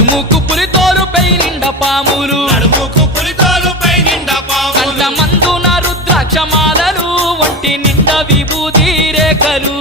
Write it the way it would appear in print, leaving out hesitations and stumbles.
నడుముకు పులితోలుపై నిండా పాములు కంట మందున రుద్రాక్షమాలలు ఒంటి నిండా విభూతి రేఖలు